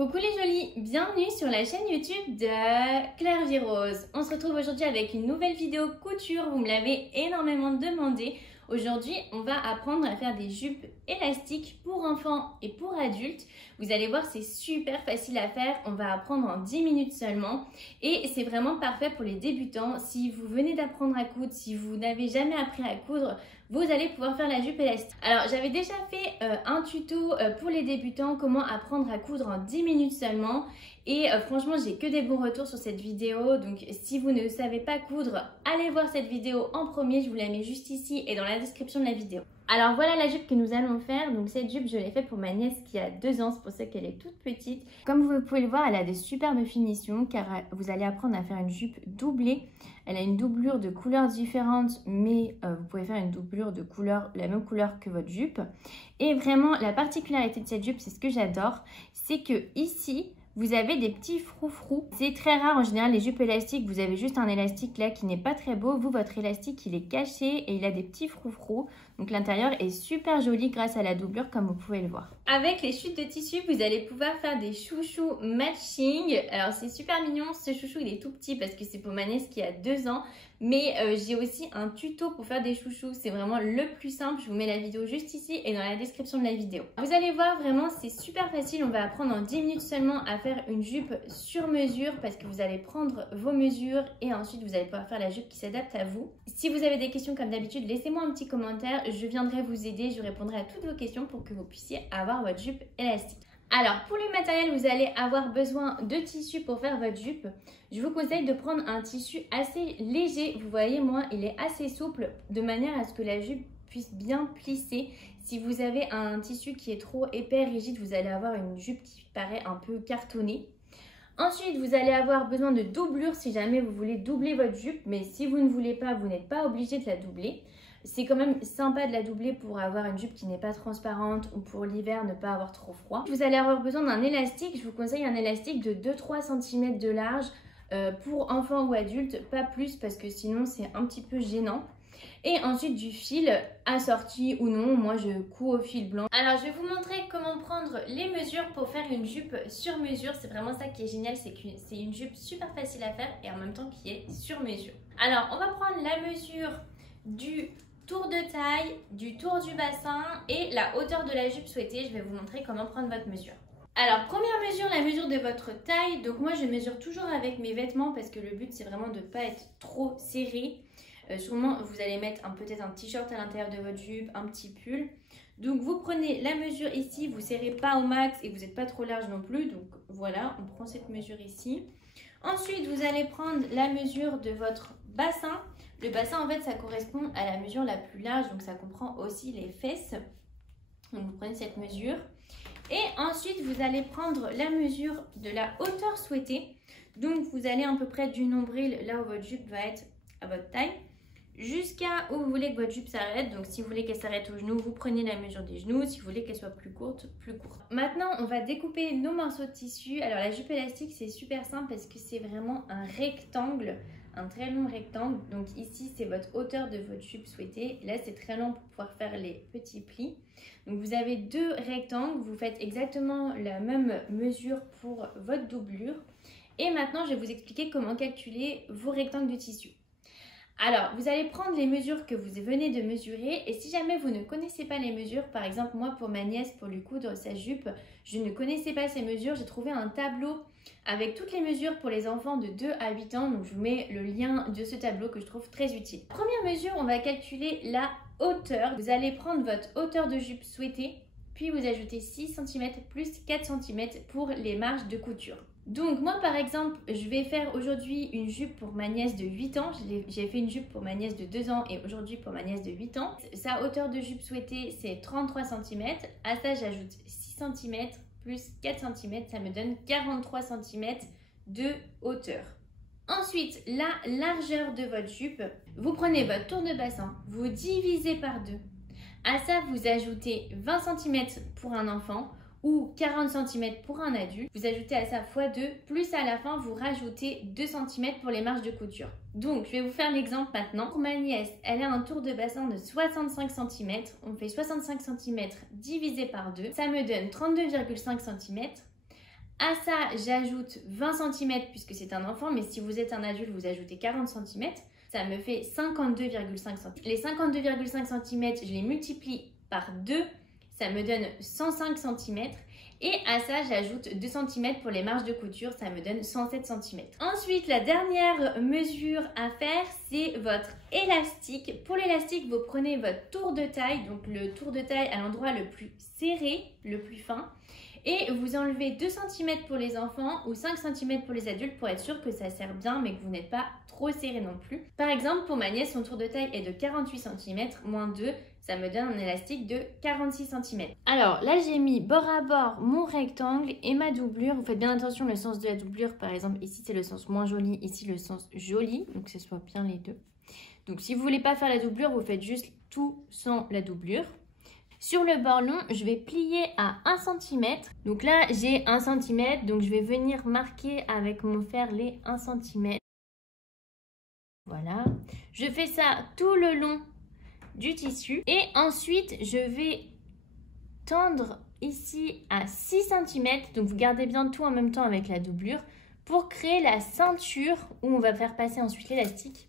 Coucou les jolies, bienvenue sur la chaîne YouTube de Claire Vie Rose. On se retrouve aujourd'hui avec une nouvelle vidéo couture, vous me l'avez énormément demandé. Aujourd'hui, on va apprendre à faire des jupes élastiques pour enfants et pour adultes. Vous allez voir, c'est super facile à faire, on va apprendre en 10 minutes seulement. Et c'est vraiment parfait pour les débutants. Si vous venez d'apprendre à coudre, si vous n'avez jamais appris à coudre, vous allez pouvoir faire la jupe élastique. Alors, j'avais déjà fait un tuto pour les débutants, comment apprendre à coudre en 10 minutes seulement. Et franchement, j'ai que des bons retours sur cette vidéo. Donc, si vous ne savez pas coudre, allez voir cette vidéo en premier. Je vous la mets juste ici et dans la description de la vidéo. Alors, voilà la jupe que nous allons faire. Donc, cette jupe, je l'ai faite pour ma nièce qui a 2 ans. C'est pour ça qu'elle est toute petite. Comme vous pouvez le voir, elle a des superbes finitions car vous allez apprendre à faire une jupe doublée. Elle a une doublure de couleurs différentes, mais vous pouvez faire une doublure de couleur, la même couleur que votre jupe. Et vraiment, la particularité de cette jupe, c'est ce que j'adore, c'est que ici, vous avez des petits froufrous. C'est très rare en général les jupes élastiques. Vous avez juste un élastique là qui n'est pas très beau. Vous, votre élastique, il est caché et il a des petits froufrous. Donc l'intérieur est super joli grâce à la doublure comme vous pouvez le voir. Avec les chutes de tissu, vous allez pouvoir faire des chouchous matching. Alors c'est super mignon. Ce chouchou, il est tout petit parce que c'est pour ma nièce qui a 2 ans. Mais j'ai aussi un tuto pour faire des chouchous. C'est vraiment le plus simple. Je vous mets la vidéo juste ici et dans la description de la vidéo. Vous allez voir, vraiment, c'est super facile. On va apprendre en 10 minutes seulement à faire une jupe sur mesure parce que vous allez prendre vos mesures et ensuite vous allez pouvoir faire la jupe qui s'adapte à vous. Si vous avez des questions comme d'habitude, laissez-moi un petit commentaire. Je viendrai vous aider. Je répondrai à toutes vos questions pour que vous puissiez avoir votre jupe élastique. Alors, pour le matériel, vous allez avoir besoin de tissu pour faire votre jupe. Je vous conseille de prendre un tissu assez léger. Vous voyez, moi, il est assez souple de manière à ce que la jupe puisse bien plisser. Si vous avez un tissu qui est trop épais, rigide, vous allez avoir une jupe qui paraît un peu cartonnée. Ensuite, vous allez avoir besoin de doublure si jamais vous voulez doubler votre jupe. Mais si vous ne voulez pas, vous n'êtes pas obligé de la doubler. C'est quand même sympa de la doubler pour avoir une jupe qui n'est pas transparente ou pour l'hiver ne pas avoir trop froid. Vous allez avoir besoin d'un élastique. Je vous conseille un élastique de 2-3 cm de large pour enfants ou adultes, pas plus parce que sinon c'est un petit peu gênant. Et ensuite du fil assorti ou non, moi je couds au fil blanc. Alors je vais vous montrer comment prendre les mesures pour faire une jupe sur mesure. C'est vraiment ça qui est génial, c'est que c'est une jupe super facile à faire et en même temps qui est sur mesure. Alors on va prendre la mesure du tour de taille, du tour du bassin et la hauteur de la jupe souhaitée. Je vais vous montrer comment prendre votre mesure. Alors, première mesure, la mesure de votre taille. Donc moi, je mesure toujours avec mes vêtements parce que le but, c'est vraiment de ne pas être trop serré. Sûrement, vous allez mettre peut-être un t-shirt à l'intérieur de votre jupe, un petit pull. Donc, vous prenez la mesure ici, vous ne serrez pas au max et vous n'êtes pas trop large non plus. Donc, voilà, on prend cette mesure ici. Ensuite, vous allez prendre la mesure de votre bassin. Le bassin, en fait, ça correspond à la mesure la plus large, donc ça comprend aussi les fesses. Donc, vous prenez cette mesure. Et ensuite, vous allez prendre la mesure de la hauteur souhaitée. Donc, vous allez à peu près du nombril, là où votre jupe va être à votre taille, jusqu'à où vous voulez que votre jupe s'arrête. Donc, si vous voulez qu'elle s'arrête aux genoux, vous prenez la mesure des genoux. Si vous voulez qu'elle soit plus courte, plus courte. Maintenant, on va découper nos morceaux de tissu. Alors, la jupe élastique, c'est super simple parce que c'est vraiment un rectangle. Un très long rectangle. Donc ici, c'est votre hauteur de votre jupe souhaitée. Là, c'est très long pour pouvoir faire les petits plis. Donc vous avez 2 rectangles. Vous faites exactement la même mesure pour votre doublure. Et maintenant, je vais vous expliquer comment calculer vos rectangles de tissu. Alors, vous allez prendre les mesures que vous venez de mesurer et si jamais vous ne connaissez pas les mesures, par exemple moi pour ma nièce pour lui coudre sa jupe, je ne connaissais pas ces mesures, j'ai trouvé un tableau avec toutes les mesures pour les enfants de 2 à 8 ans, donc je vous mets le lien de ce tableau que je trouve très utile. Première mesure, on va calculer la hauteur. Vous allez prendre votre hauteur de jupe souhaitée, puis vous ajoutez 6 cm plus 4 cm pour les marges de couture. Donc moi par exemple, je vais faire aujourd'hui une jupe pour ma nièce de 8 ans. J'ai fait une jupe pour ma nièce de 2 ans et aujourd'hui pour ma nièce de 8 ans. Sa hauteur de jupe souhaitée c'est 33 cm. À ça j'ajoute 6 cm plus 4 cm. Ça me donne 43 cm de hauteur. Ensuite, la largeur de votre jupe. Vous prenez votre tour de bassin, vous divisez par 2. À ça vous ajoutez 20 cm pour un enfant ou 40 cm pour un adulte. Vous ajoutez à ça x2, plus à la fin, vous rajoutez 2 cm pour les marges de couture. Donc, je vais vous faire l'exemple maintenant. Pour ma nièce, elle a un tour de bassin de 65 cm. On fait 65 cm divisé par 2. Ça me donne 32,5 cm. À ça, j'ajoute 20 cm puisque c'est un enfant, mais si vous êtes un adulte, vous ajoutez 40 cm. Ça me fait 52,5 cm. Les 52,5 cm, je les multiplie par 2, ça me donne 105 cm. Et à ça, j'ajoute 2 cm pour les marges de couture, ça me donne 107 cm. Ensuite, la dernière mesure à faire, c'est votre élastique. Pour l'élastique, vous prenez votre tour de taille, donc le tour de taille à l'endroit le plus serré, le plus fin. Et vous enlevez 2 cm pour les enfants ou 5 cm pour les adultes pour être sûr que ça sert bien mais que vous n'êtes pas trop serré non plus. Par exemple, pour ma nièce, son tour de taille est de 48 cm, moins 2, ça me donne un élastique de 46 cm. Alors là, j'ai mis bord à bord mon rectangle et ma doublure. Vous faites bien attention, le sens de la doublure, par exemple, ici c'est le sens moins joli, ici le sens joli, donc que ce soit bien les deux. Donc si vous ne voulez pas faire la doublure, vous faites juste tout sans la doublure. Sur le bord long, je vais plier à 1 cm. Donc là, j'ai 1 cm. Donc je vais venir marquer avec mon fer les 1 cm. Voilà. Je fais ça tout le long du tissu. Et ensuite, je vais tendre ici à 6 cm. Donc vous gardez bien tout en même temps avec la doublure pour créer la ceinture où on va faire passer ensuite l'élastique.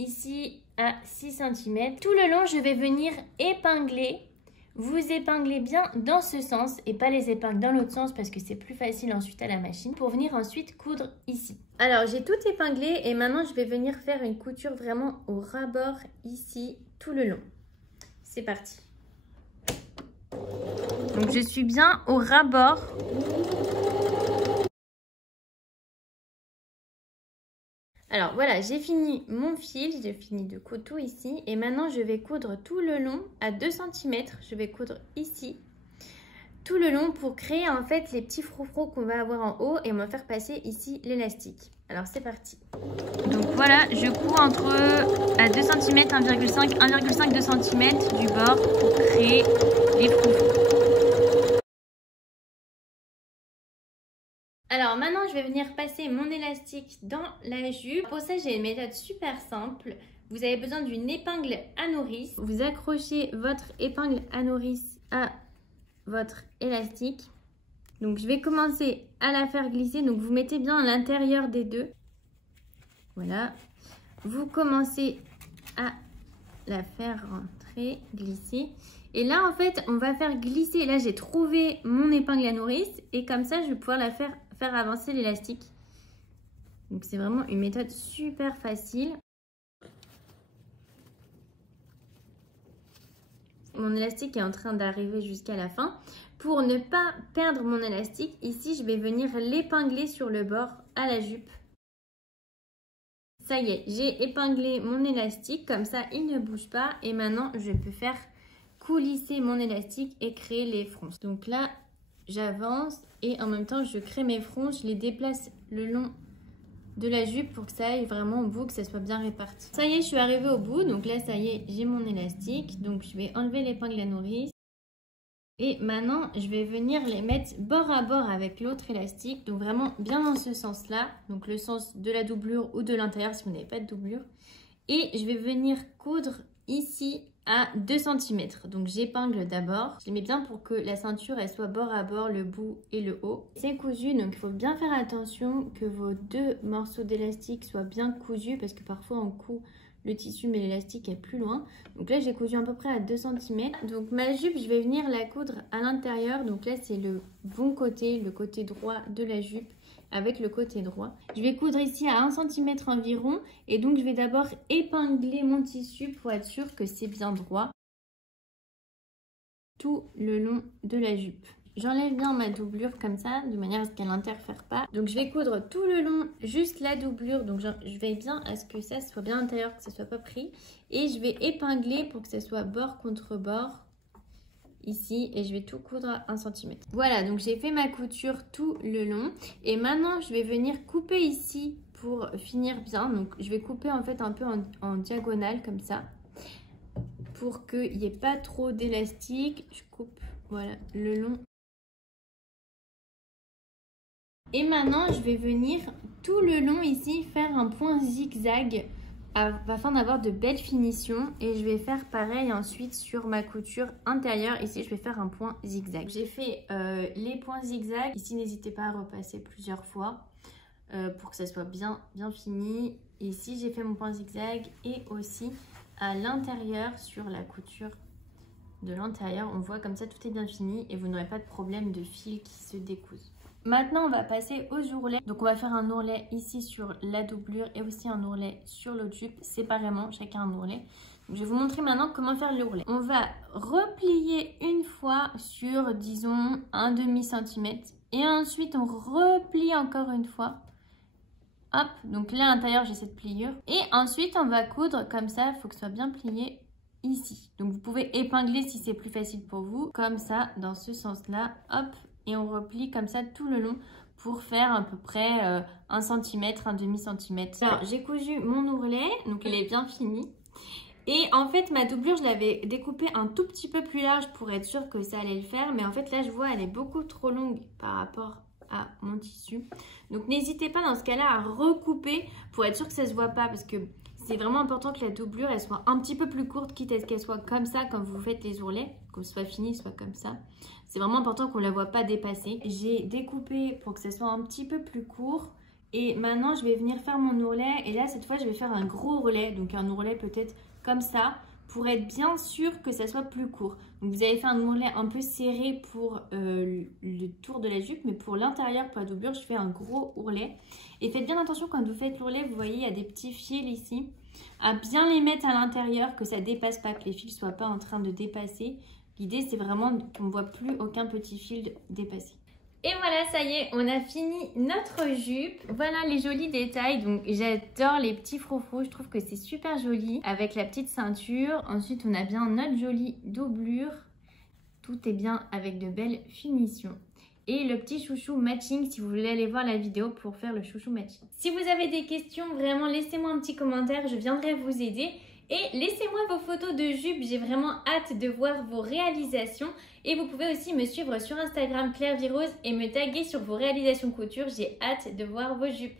Ici à 6 cm. Tout le long, je vais venir épingler. Vous épinglez bien dans ce sens et pas les épingles dans l'autre sens parce que c'est plus facile ensuite à la machine pour venir ensuite coudre ici. Alors j'ai tout épinglé et maintenant je vais venir faire une couture vraiment au ras-bord ici tout le long. C'est parti. Donc je suis bien au ras-bord. Alors voilà, j'ai fini mon fil, j'ai fini de coudre tout ici et maintenant je vais coudre tout le long à 2 cm. Je vais coudre ici, tout le long pour créer en fait les petits froufrous qu'on va avoir en haut et on va faire passer ici l'élastique. Alors c'est parti. Donc voilà, je couds entre à 2 cm, 1,5, 2 cm du bord pour créer les froufrous. Alors maintenant, je vais venir passer mon élastique dans la jupe. Pour ça, j'ai une méthode super simple. Vous avez besoin d'une épingle à nourrice. Vous accrochez votre épingle à nourrice à votre élastique. Donc je vais commencer à la faire glisser. Donc vous mettez bien à l'intérieur des deux. Voilà. Vous commencez à la faire rentrer, glisser. Et là, en fait, on va faire glisser. Là, j'ai trouvé mon épingle à nourrice. Et comme ça, je vais pouvoir la faire avancer l'élastique. Donc, c'est vraiment une méthode super facile. Mon élastique est en train d'arriver jusqu'à la fin. Pour ne pas perdre mon élastique, ici, je vais venir l'épingler sur le bord à la jupe. Ça y est, j'ai épinglé mon élastique. Comme ça, il ne bouge pas. Et maintenant, je peux faire coulisser mon élastique et créer les fronces. Donc là, j'avance et en même temps, je crée mes fronces. Je les déplace le long de la jupe pour que ça aille vraiment au bout, que ça soit bien réparti. Ça y est, je suis arrivée au bout. Donc là, ça y est, j'ai mon élastique. Donc je vais enlever l'épingle à nourrice. Et maintenant, je vais venir les mettre bord à bord avec l'autre élastique. Donc vraiment bien dans ce sens-là. Donc le sens de la doublure ou de l'intérieur si vous n'avez pas de doublure. Et je vais venir coudre ici à 2 cm. Donc j'épingle d'abord. Je les mets bien pour que la ceinture elle soit bord à bord, le bout et le haut. C'est cousu, donc il faut bien faire attention que vos deux morceaux d'élastique soient bien cousus parce que parfois on coud le tissu mais l'élastique est plus loin. Donc là j'ai cousu à peu près à 2 cm. Donc ma jupe, je vais venir la coudre à l'intérieur. Donc là c'est le bon côté, le côté droit de la jupe avec le côté droit. Je vais coudre ici à 1 cm environ et donc je vais d'abord épingler mon tissu pour être sûr que c'est bien droit tout le long de la jupe. J'enlève bien ma doublure comme ça de manière à ce qu'elle n'interfère pas. Donc je vais coudre tout le long juste la doublure, donc je veille bien à ce que ça soit bien intérieur, que ça soit pas pris et je vais épingler pour que ça soit bord contre bord ici et je vais tout coudre à 1 cm. Voilà, donc j'ai fait ma couture tout le long et maintenant je vais venir couper ici pour finir bien. Donc je vais couper en fait un peu en diagonale comme ça pour qu'il n'y ait pas trop d'élastique. Je coupe voilà le long. Et maintenant je vais venir tout le long ici faire un point zigzag afin d'avoir de belles finitions. Et je vais faire pareil ensuite sur ma couture intérieure. Ici, je vais faire un point zigzag. J'ai fait les points zigzag. Ici, n'hésitez pas à repasser plusieurs fois pour que ça soit bien fini. Ici, j'ai fait mon point zigzag et aussi à l'intérieur sur la couture de l'intérieur. On voit comme ça, tout est bien fini et vous n'aurez pas de problème de fil qui se décousent. Maintenant, on va passer aux ourlets. Donc, on va faire un ourlet ici sur la doublure et aussi un ourlet sur l'autre jupe séparément, chacun un ourlet. Donc, je vais vous montrer maintenant comment faire l'ourlet. On va replier une fois sur, disons, un demi-centimètre. Et ensuite, on replie encore une fois. Hop, donc là à l'intérieur, j'ai cette pliure. Et ensuite, on va coudre comme ça. Il faut que ce soit bien plié ici. Donc, vous pouvez épingler si c'est plus facile pour vous. Comme ça, dans ce sens-là. Hop. Et on replie comme ça tout le long pour faire à peu près 1 cm, un demi-centimètre. Alors, j'ai cousu mon ourlet, donc il est bien fini. Et en fait, ma doublure, je l'avais découpée un tout petit peu plus large pour être sûre que ça allait le faire. Mais en fait, là, je vois, elle est beaucoup trop longue par rapport à mon tissu. Donc, n'hésitez pas dans ce cas-là à recouper pour être sûr que ça ne se voit pas. Parce que c'est vraiment important que la doublure, elle soit un petit peu plus courte, quitte à ce qu'elle soit comme ça quand vous faites les ourlets. Que ce soit fini, soit comme ça. C'est vraiment important qu'on ne la voit pas dépasser. J'ai découpé pour que ça soit un petit peu plus court. Et maintenant, je vais venir faire mon ourlet. Et là, cette fois, je vais faire un gros ourlet. Donc, un ourlet peut-être comme ça. Pour être bien sûr que ça soit plus court. Donc, vous avez fait un ourlet un peu serré pour le tour de la jupe. Mais pour l'intérieur, pour la doublure, je fais un gros ourlet. Et faites bien attention quand vous faites l'ourlet. Vous voyez, il y a des petits fils ici. À bien les mettre à l'intérieur, que ça ne dépasse pas, que les fils ne soient pas en train de dépasser. L'idée, c'est vraiment qu'on ne voit plus aucun petit fil dépasser. Et voilà, ça y est, on a fini notre jupe. Voilà les jolis détails. Donc, j'adore les petits froufrous. Je trouve que c'est super joli avec la petite ceinture. Ensuite, on a bien notre jolie doublure. Tout est bien avec de belles finitions. Et le petit chouchou matching si vous voulez aller voir la vidéo pour faire le chouchou matching. Si vous avez des questions, vraiment laissez-moi un petit commentaire, je viendrai vous aider. Et laissez-moi vos photos de jupe, j'ai vraiment hâte de voir vos réalisations. Et vous pouvez aussi me suivre sur Instagram Claire Vie Rose et me taguer sur vos réalisations couture, j'ai hâte de voir vos jupes.